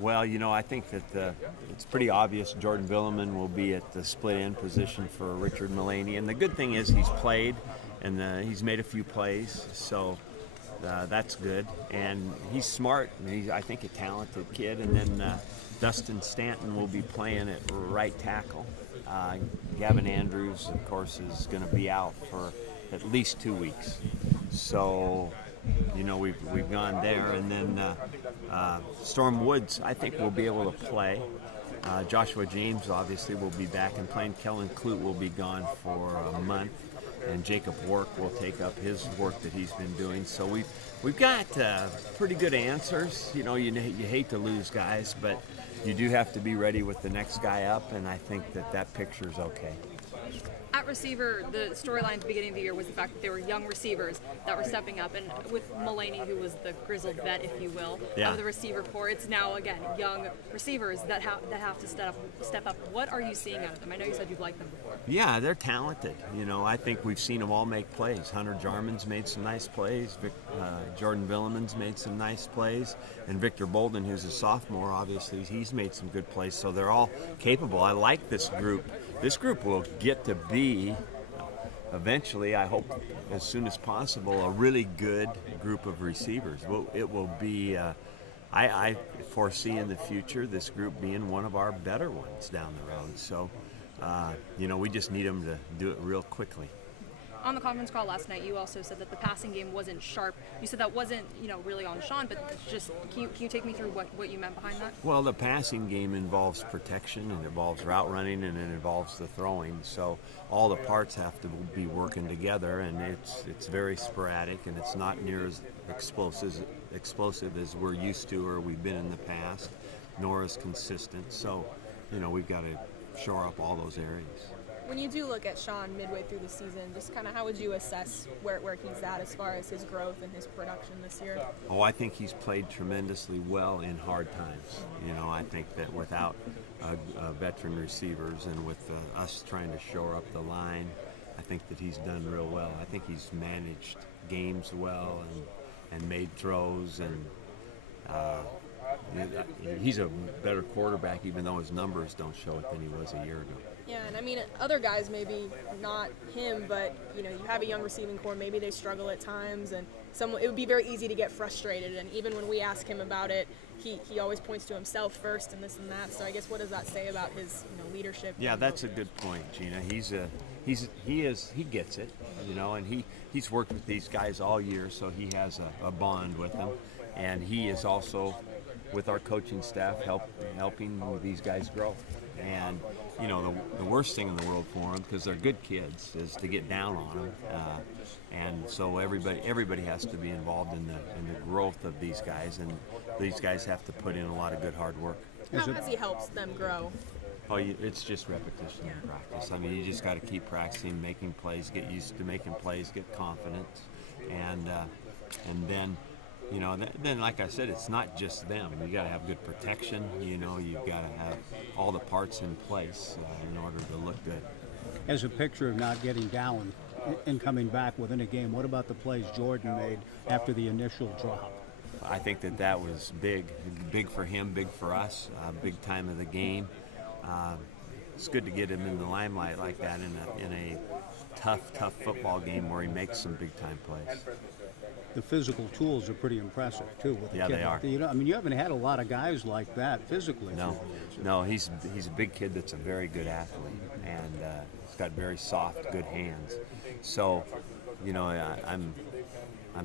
Well, I think that it's pretty obvious Jordan Villamin will be at the split end position for Richard Mullaney. And the good thing is he's played and he's made a few plays, so that's good. And he's smart, and he's, I think, a talented kid. And then Dustin Stanton will be playing at right tackle. Gavin Andrews, of course, is going to be out for at least 2 weeks. So we've gone there, and then Storm Woods, I think, will be able to play. Joshua James obviously will be back and playing. Kellen Clute will be gone for a month, and Jacob Work will take up his work that he's been doing. So we've got pretty good answers. You hate to lose guys, but you do have to be ready with the next guy up, and I think that picture's okay. At receiver, the storyline at the beginning of the year was the fact that there were young receivers that were stepping up, and with Mullaney, who was the grizzled vet, if you will, of the receiver corps, it's now again young receivers that have to step up. What are you seeing out of them? I know you said you've liked them before. Yeah, they're talented. I think we've seen them all make plays. Hunter Jarman's made some nice plays. Jordan Villamin's made some nice plays, and Victor Bolden, who's a sophomore, obviously he's made some good plays. So they're all capable. I like this group. This group will get to be, eventually, I hope as soon as possible, a really good group of receivers. It will be, I foresee in the future this group being one of our better ones down the road. So, we just need them to do it real quickly. On the conference call last night, you also said that the passing game wasn't sharp. You said that wasn't, really on Sean, but just can you take me through what you meant behind that? Well, the passing game involves protection, and it involves route running, and it involves the throwing. So all the parts have to be working together, and it's very sporadic, and it's not near as explosive as we're used to or we've been in the past, nor as consistent. So, we've got to shore up all those areas. When you do look at Sean midway through the season, just kind of how would you assess where he's at as far as his growth and his production this year? Oh, I think he's played tremendously well in hard times. I think that without veteran receivers and with us trying to shore up the line, I think that he's done real well. I think he's managed games well and made throws, and he's a better quarterback, even though his numbers don't show it, than he was a year ago. Yeah, and other guys, maybe not him, but you have a young receiving core. Maybe they struggle at times, and it would be very easy to get frustrated. And even when we ask him about it, he always points to himself first and this and that. So I guess, what does that say about his leadership? Yeah, that's a good point, Gina. He gets it, and he's worked with these guys all year, so he has a bond with them, and he is also with our coaching staff helping these guys grow. And the worst thing in the world for them, because they're good kids, is to get down on them. And so everybody has to be involved in the growth of these guys, and these guys have to put in a lot of good hard work. How has he helped them grow? Oh, it's just repetition and practice. You just got to keep practicing, making plays, get used to making plays, get confidence, and then. Then like I said, it's not just them. You got to have good protection. You've got to have all the parts in place in order to look good. As a picture of not getting down and coming back within a game, what about the plays Jordan made after the initial drop? I think that was big for him, big for us, big time of the game. It's good to get him in the limelight like that in a tough football game where he makes some big time plays. The physical tools are pretty impressive too. Yeah, they are. You haven't had a lot of guys like that physically. No, he's a big kid that's a very good athlete, and he's got very soft, good hands. So, I'm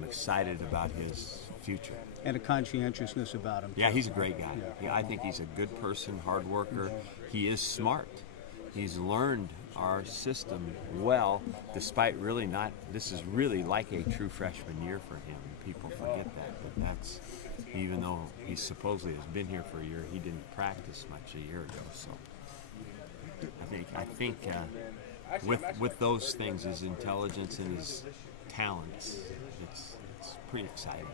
excited about his future. And a conscientiousness about him. Yeah, he's a great guy. Yeah, I think he's a good person, hard worker. He is smart. He's learned our system well, despite really not. This is really like a true freshman year for him. People forget that, but that's, even though he supposedly has been here for a year, he didn't practice much a year ago. So I think with those things, his intelligence and his talents, it's pretty exciting.